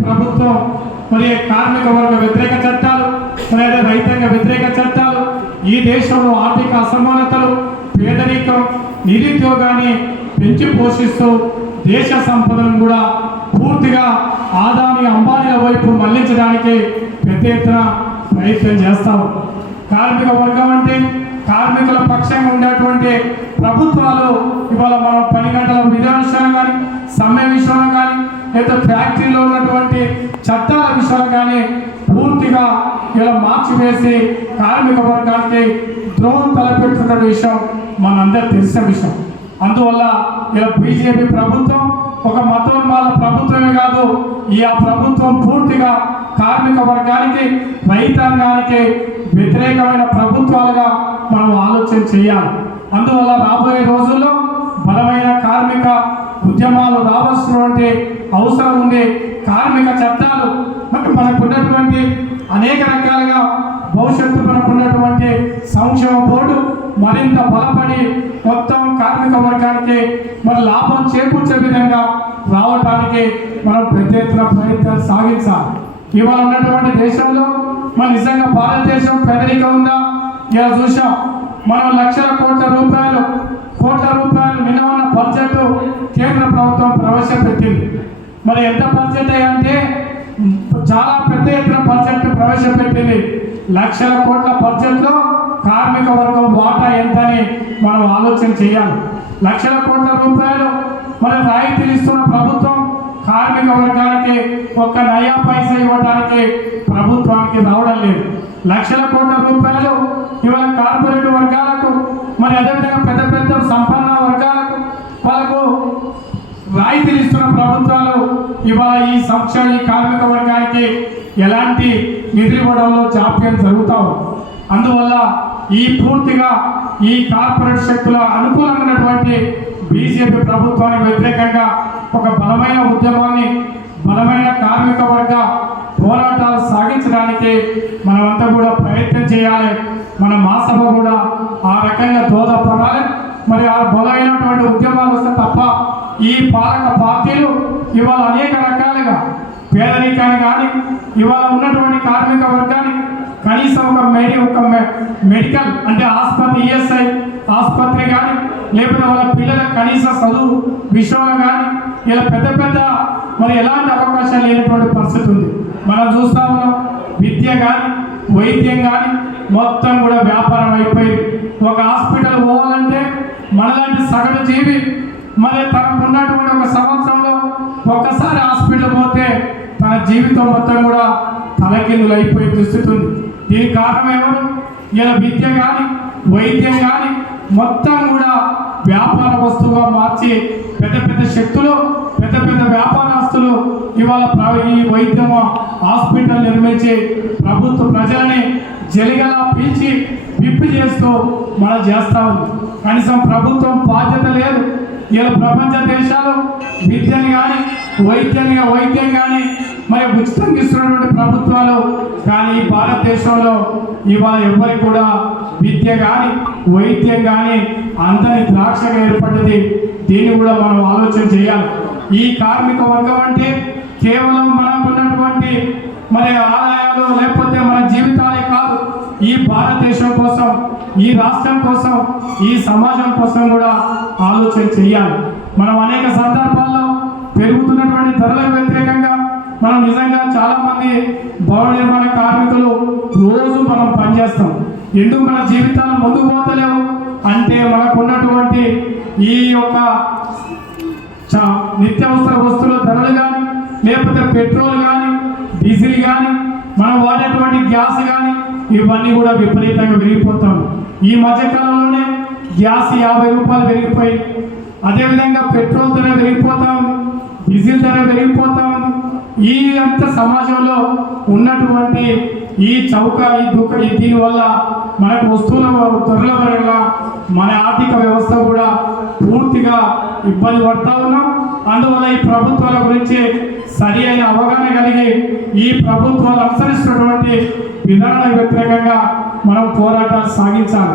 ప్రభుత్వం మరి కార్మిక వర్గ వ్యతిరేక చట్టాలు మరి అదే రైతాంగ వ్యతిరేక చట్టాలు ఈ దేశంలో ఆర్థిక అసమానతలు పేదరికం నిరుద్యోగాన్ని పెంచి పోషిస్తూ దేశ సంపదను కూడా పూర్తిగా ఆదాని అంబానీల వైపు మళ్ళించడానికి పెద్ద ఎత్తున ప్రయత్నం చేస్తాం కార్మిక వర్గం అంటే కార్మికుల పక్షంగా ఉండేటువంటి ప్రభుత్వాలు ఇవాళ మనం పని గంటల విధాన కానీ సమ్మె విషయంలో కానీ లేదా ఫ్యాక్టరీలో ఉన్నటువంటి చట్టాల విషయాలు కానీ పూర్తిగా ఇలా మార్చివేసి కార్మిక వర్గానికి ద్రోహం తలపెడుతున్న విషయం మనందరూ తెలిసిన విషయం. అందువల్ల ఇలా బీజేపీ ప్రభుత్వం ఒక మతోన్మాల ప్రభుత్వమే కాదు ఈ ఆ ప్రభుత్వం పూర్తిగా కార్మిక వర్గానికి రైతాంగానికి వ్యతిరేకమైన ప్రభుత్వాలుగా మనం ఆలోచన చేయాలి. అందువల్ల రాబోయే రోజుల్లో బలమైన కార్మిక ఉద్యమాలు రావాల్సినటువంటి అవసరం ఉంది. కార్మిక చట్టాలు మనకు ఉన్నటువంటి అనేక రకాలుగా భవిష్యత్తు మనకు ఉన్నటువంటి సంక్షేమ బోర్డు మరింత బలపడి మొత్తం కార్మిక వర్గానికి మరి లాభం చేకూర్చే విధంగా రావడానికి మనం పెద్ద ఎత్తున ప్రయత్నాలు సాగించాలి. ఇవాళ ఉన్నటువంటి దేశంలో మన నిజంగా భారతదేశం పేదరికం ఉందా? ఇలా చూసాం మనం లక్షల కోట్ల రూపాయలు ప్రభుత్వం ప్రవేశపెట్టింది. మరి ఎంత బడ్జెట్ అంటే చాలా పెద్ద ఎత్తున బడ్జెట్ ప్రవేశపెట్టింది. లక్షల కోట్ల బడ్జెట్లో కార్మిక వర్గం వాటా ఎంతని మనం ఆలోచన చేయాలి. లక్షల కోట్ల రూపాయలు మన రాయితీలు ఇస్తున్న ప్రభుత్వం కార్మిక వర్గానికి ఒక్క నయా పైస ఇవ్వడానికి ప్రభుత్వానికి రావడం లేదు. లక్షల కోట్ల రూపాయలు ఇవాళ కార్పొరేట్ వర్గాలకు మరి అదేవిధంగా పెద్ద పెద్ద సంపన్న వర్గాలకు వాళ్ళకు రాయితీలు ఇస్తున్న ప్రభుత్వాలు ఇవాళ ఈ సంక్షేమ ఈ కార్మిక వర్గానికి ఎలాంటి నిధులు ఇవ్వడంలో జాప్యం జరుగుతావు అందువల్ల ఈ పూర్తిగా ఈ కార్పొరేట్ శక్తుల అనుకూలమైనటువంటి బీజేపీ ప్రభుత్వానికి వ్యతిరేకంగా ఒక బలమైన ఉద్యమాన్ని బలమైన కార్మిక వర్గ పోరాటాలు సాగించడానికి మనమంతా కూడా ప్రయత్నం చేయాలి. మన మాసభ కూడా ఆ రకంగా దోదపడాలి మరి ఆ బలమైనటువంటి ఉద్యమాలు వస్తే తప్ప ఈ పాలక పార్టీలు ఇవాళ అనేక రకాలుగా పేదరికాన్ని కానీ ఇవాళ ఉన్నటువంటి కార్మిక వర్గానికి కనీసం ఒక మెడి ఒక మె- మెడికల్ అంటే ఆసుపత్రి ఈఎస్ఐ ఆసుపత్రి కానీ లేకపోతే వాళ్ళ పిల్లల కనీస చదువు విషయంలో కానీ ఇలా పెద్ద పెద్ద మరి ఎలాంటి అవకాశాలు లేనటువంటి పరిస్థితి ఉంది. మనం చూస్తా ఉన్నాం విద్య కానీ వైద్యం కానీ మొత్తం కూడా వ్యాపారం అయిపోయింది. ఒక హాస్పిటల్ పోవాలంటే మనలాంటి సగటు జీవి మరి తనకు ఉన్నటువంటి ఒక సంవత్సరంలో ఒక్కసారి హాస్పిటల్ పోతే తన జీవితం మొత్తం కూడా తలకిందులు అయిపోయే దుస్థితి ఉంది. దీనికి కారణం ఎవరు? ఇలా విద్య కానీ వైద్యం కానీ మొత్తం కూడా వ్యాపార వస్తువుగా మార్చి పెద్ద పెద్ద శక్తులు పెద్ద పెద్ద వ్యాపారస్తులు ఇవాళ ఈ వైద్యం హాస్పిటల్ నిర్మించి ప్రభుత్వ ప్రజలని జలిగలా పీల్చి విప్పు చేస్తూ మనం చేస్తా ఉంది. కనీసం ప్రభుత్వం బాధ్యత లేదు. ఇలా ప్రపంచ దేశాలు విద్యని కానీ వైద్యాన్ని వైద్యం కానీ మరి ఉచితంగా ఇస్తున్నటువంటి ప్రభుత్వాలు కానీ ఈ భారతదేశంలో ఇవాళ ఎవరికి కూడా విద్య కానీ వైద్యం కానీ అందరి ద్రాక్షగా ఏర్పడ్డది. దీన్ని కూడా మనం ఆలోచన చేయాలి. ఈ కార్మిక వర్గం అంటే కేవలం మనం ఉన్నటువంటి మరి ఆదాయాలు లేకపోతే మన జీవితాలే కాదు ఈ భారతదేశం కోసం ఈ రాష్ట్రం కోసం ఈ సమాజం కోసం కూడా ఆలోచన చేయాలి మనం అనేక సందర్భాల్లో పెరుగుతున్నటువంటి ధరలకు వ్యతిరేకంగా మనం నిజంగా చాలా మంది భవన నిర్మాణ కార్మికులు రోజు మనం పనిచేస్తాం. ఎందుకు మన జీవితాలు ముందుకు పోతలేవు? అంటే మనకు ఉన్నటువంటి ఈ యొక్క చా- నిత్యావసర వస్తువుల ధరలు కానీ లేకపోతే పెట్రోల్ కానీ డీజిల్ కానీ మనం వాడేటువంటి గ్యాస్ కానీ ఇవన్నీ కూడా విపరీతంగా పెరిగిపోతాం ఈ మధ్యకాలంలోనే గ్యాస్ యాభై రూపాయలు పెరిగిపోయి అదేవిధంగా పెట్రోల్ ధర పెరిగిపోతా ఉంది డీజిల్ ధర పెరిగిపోతా ఉంది. ఈ అంత సమాజంలో ఉన్నటువంటి ఈ చౌక ఈ దుఃఖ దీనివల్ల మనకు వస్తువుల ధరల వల్ల మన ఆర్థిక వ్యవస్థ కూడా పూర్తిగా ఇబ్బంది పడతా ఉన్నాం. అందువల్ల ఈ ప్రభుత్వాల గురించి సరి అయిన అవగాహన కలిగి ఈ ప్రభుత్వాలు అనుసరిస్తున్నటువంటి విధానాలకు వ్యతిరేకంగా మనం పోరాటాలు సాగించాలి.